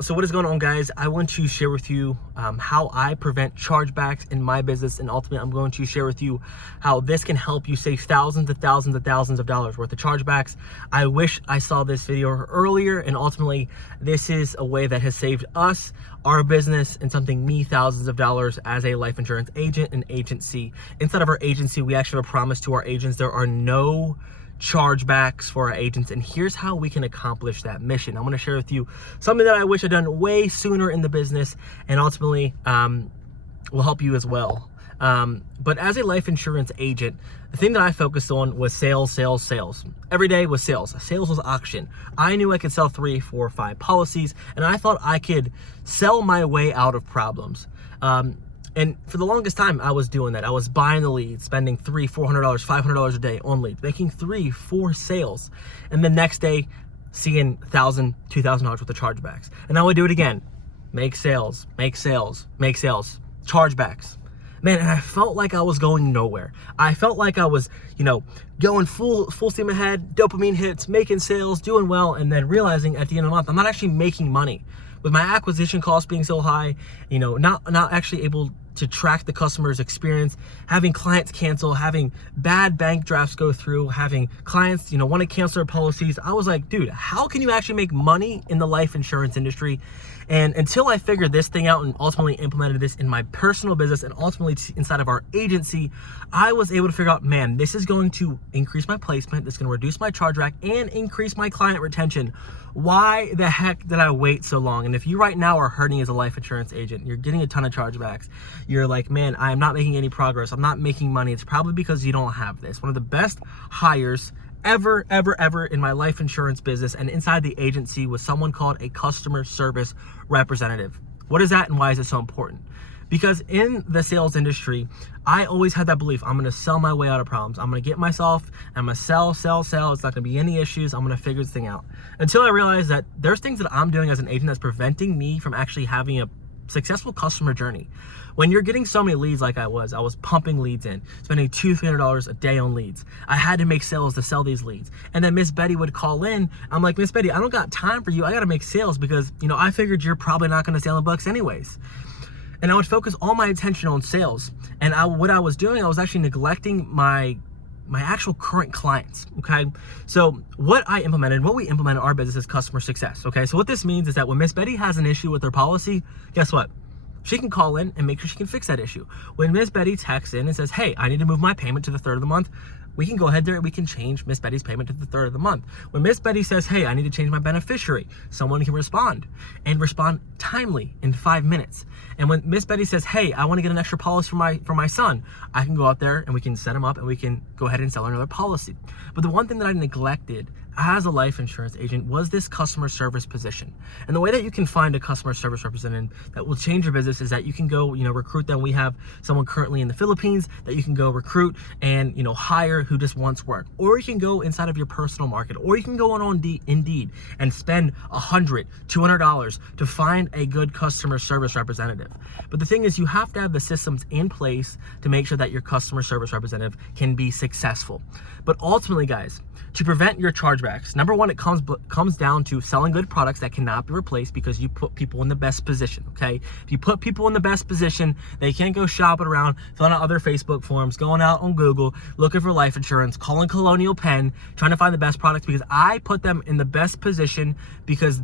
So what is going on, guys? I want to share with you how I prevent chargebacks in my business, and ultimately I'm going to share with you how this can help you save thousands of dollars worth of chargebacks. I wish I saw this video earlier, and ultimately this is a way that has saved us, our business, and something me thousands of dollars as a life insurance agent and agency. Inside of our agency, we actually have a promise to our agents. There are no chargebacks for our agents, and here's how we can accomplish that mission. I'm going to share with you something that I wish I'd done way sooner in the business, and ultimately will help you as well. But as a life insurance agent, the thing that I focused on was sales. Every day was sales. Sales was auction. I knew I could sell 3, 4, 5 policies, and I thought I could sell my way out of problems. And for the longest time, I was doing that. I was buying the leads, spending $300, $400, $500 a day on leads, making 3, 4 sales. And the next day, seeing $1,000, $2,000 worth of chargebacks. And I would do it again. Make sales, chargebacks. Man, and I felt like I was going nowhere. I felt like I was, going full steam ahead, dopamine hits, making sales, doing well, and then realizing at the end of the month, I'm not actually making money. With my acquisition costs being so high, not actually able to track the customer's experience, having clients cancel, having bad bank drafts go through, having clients, want to cancel their policies. I was like, dude, how can you actually make money in the life insurance industry? And until I figured this thing out and ultimately implemented this in my personal business and ultimately inside of our agency, I was able to figure out, man, this is going to increase my placement, this is going to reduce my chargeback and increase my client retention. Why the heck did I wait so long? And if you right now are hurting as a life insurance agent, you're getting a ton of chargebacks, you're like, man, I am not making any progress, I'm not making money, it's probably because you don't have this. One of the best hires ever in my life insurance business and inside the agency was someone called a customer service representative. What is that and why is it so important? Because in the sales industry, I always had that belief, I'm gonna sell my way out of problems. I'm gonna get myself, I'm gonna sell. It's not gonna be any issues. I'm gonna figure this thing out. Until I realized that there's things that I'm doing as an agent that's preventing me from actually having a successful customer journey. When you're getting so many leads like I was pumping leads in, spending $200, $300 a day on leads. I had to make sales to sell these leads. And then Miss Betty would call in. I'm like, Miss Betty, I don't got time for you. I got to make sales because, I figured you're probably not going to sell the books anyways. And I would focus all my attention on sales. And what I was doing, I was actually neglecting my actual current clients, okay? So what we implemented in our business is customer success, okay? So what this means is that when Miss Betty has an issue with her policy, guess what? She can call in and make sure she can fix that issue. When Miss Betty texts in and says, hey, I need to move my payment to the 3rd of the month, we can go ahead there and we can change Miss Betty's payment to the 3rd of the month. When Miss Betty says, hey, I need to change my beneficiary, someone can respond timely in 5 minutes. And when Miss Betty says, hey, I want to get an extra policy for my son, I can go out there and we can set him up and we can go ahead and sell another policy. But the one thing that I neglected as a life insurance agent was this customer service position. And the way that you can find a customer service representative that will change your business is that you can go, recruit them. We have someone currently in the Philippines that you can go recruit and, hire who just wants work. Or you can go inside of your personal market, or you can go on Indeed and spend $100, $200 to find a good customer service representative. But the thing is, you have to have the systems in place to make sure that your customer service representative can be successful. But ultimately, guys, to prevent your chargebacks, number one, it comes down to selling good products that cannot be replaced because you put people in the best position, okay? If you put people in the best position, they can't go shopping around, filling out other Facebook forums, going out on Google, looking for life insurance, calling Colonial Penn, trying to find the best products, because I put them in the best position because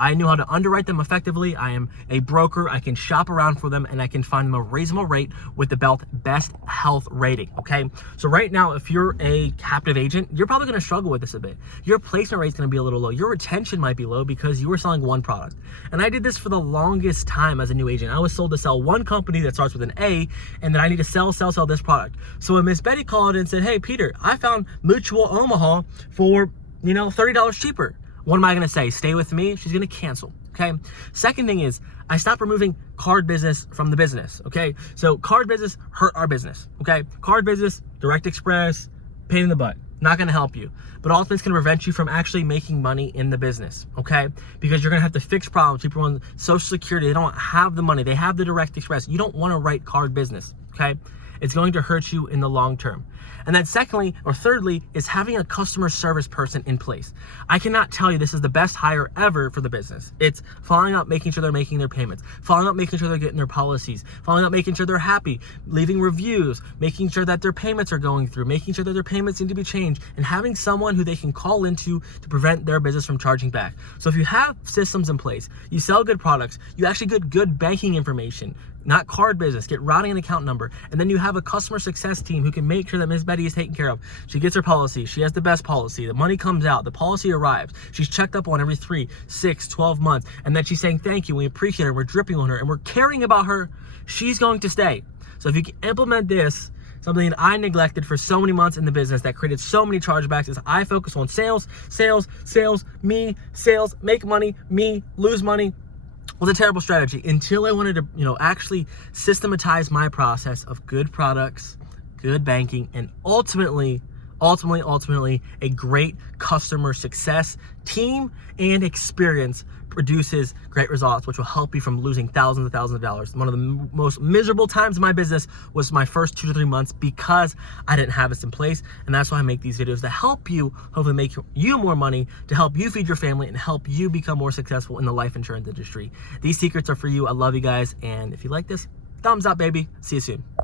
I knew how to underwrite them effectively. I am a broker. I can shop around for them and I can find them a reasonable rate with the best health rating, okay? So right now, if you're a captive agent, you're probably gonna struggle with this a bit. Your placement rate is gonna be a little low. Your retention might be low because you were selling one product. And I did this for the longest time as a new agent. I was sold to sell one company that starts with an A, and then I need to sell this product. So when Miss Betty called and said, hey, Peter, I found Mutual Omaha for, $30 cheaper. What am I gonna say? Stay with me? She's gonna cancel, okay? Second thing is, I stopped removing card business from the business, okay? So card business hurt our business, okay? Card business, direct express, pain in the butt, not gonna help you. But ultimately it's gonna prevent you from actually making money in the business, okay? Because you're gonna have to fix problems. People on Social Security, they don't have the money, they have the direct express. You don't wanna write card business, okay? It's going to hurt you in the long term. And then secondly, or thirdly, is having a customer service person in place. I cannot tell you this is the best hire ever for the business. It's following up, making sure they're making their payments, following up, making sure they're getting their policies, following up, making sure they're happy, leaving reviews, making sure that their payments are going through, making sure that their payments need to be changed, and having someone who they can call into to prevent their business from charging back. So if you have systems in place, you sell good products, you actually get good banking information, not card business, get routing and account number, and then you have a customer success team who can make sure that Ms. Betty is taken care of. She gets her policy, she has the best policy, the money comes out, the policy arrives, she's checked up on every 3, 6, 12 months, and then she's saying thank you, we appreciate her, we're dripping on her, and we're caring about her, she's going to stay. So if you can implement this, something that I neglected for so many months in the business that created so many chargebacks, is I focus on sales, me, sales, make money, me, lose money. Was a terrible strategy until I wanted to, actually systematize my process of good products, good banking, and ultimately a great customer success team and experience produces great results, which will help you from losing thousands and thousands of dollars. One of the most miserable times in my business was my first 2 to 3 months because I didn't have this in place. And that's why I make these videos, to help you, hopefully make you more money, to help you feed your family and help you become more successful in the life insurance industry. These secrets are for you. I love you guys. And if you like this, thumbs up, baby. See you soon.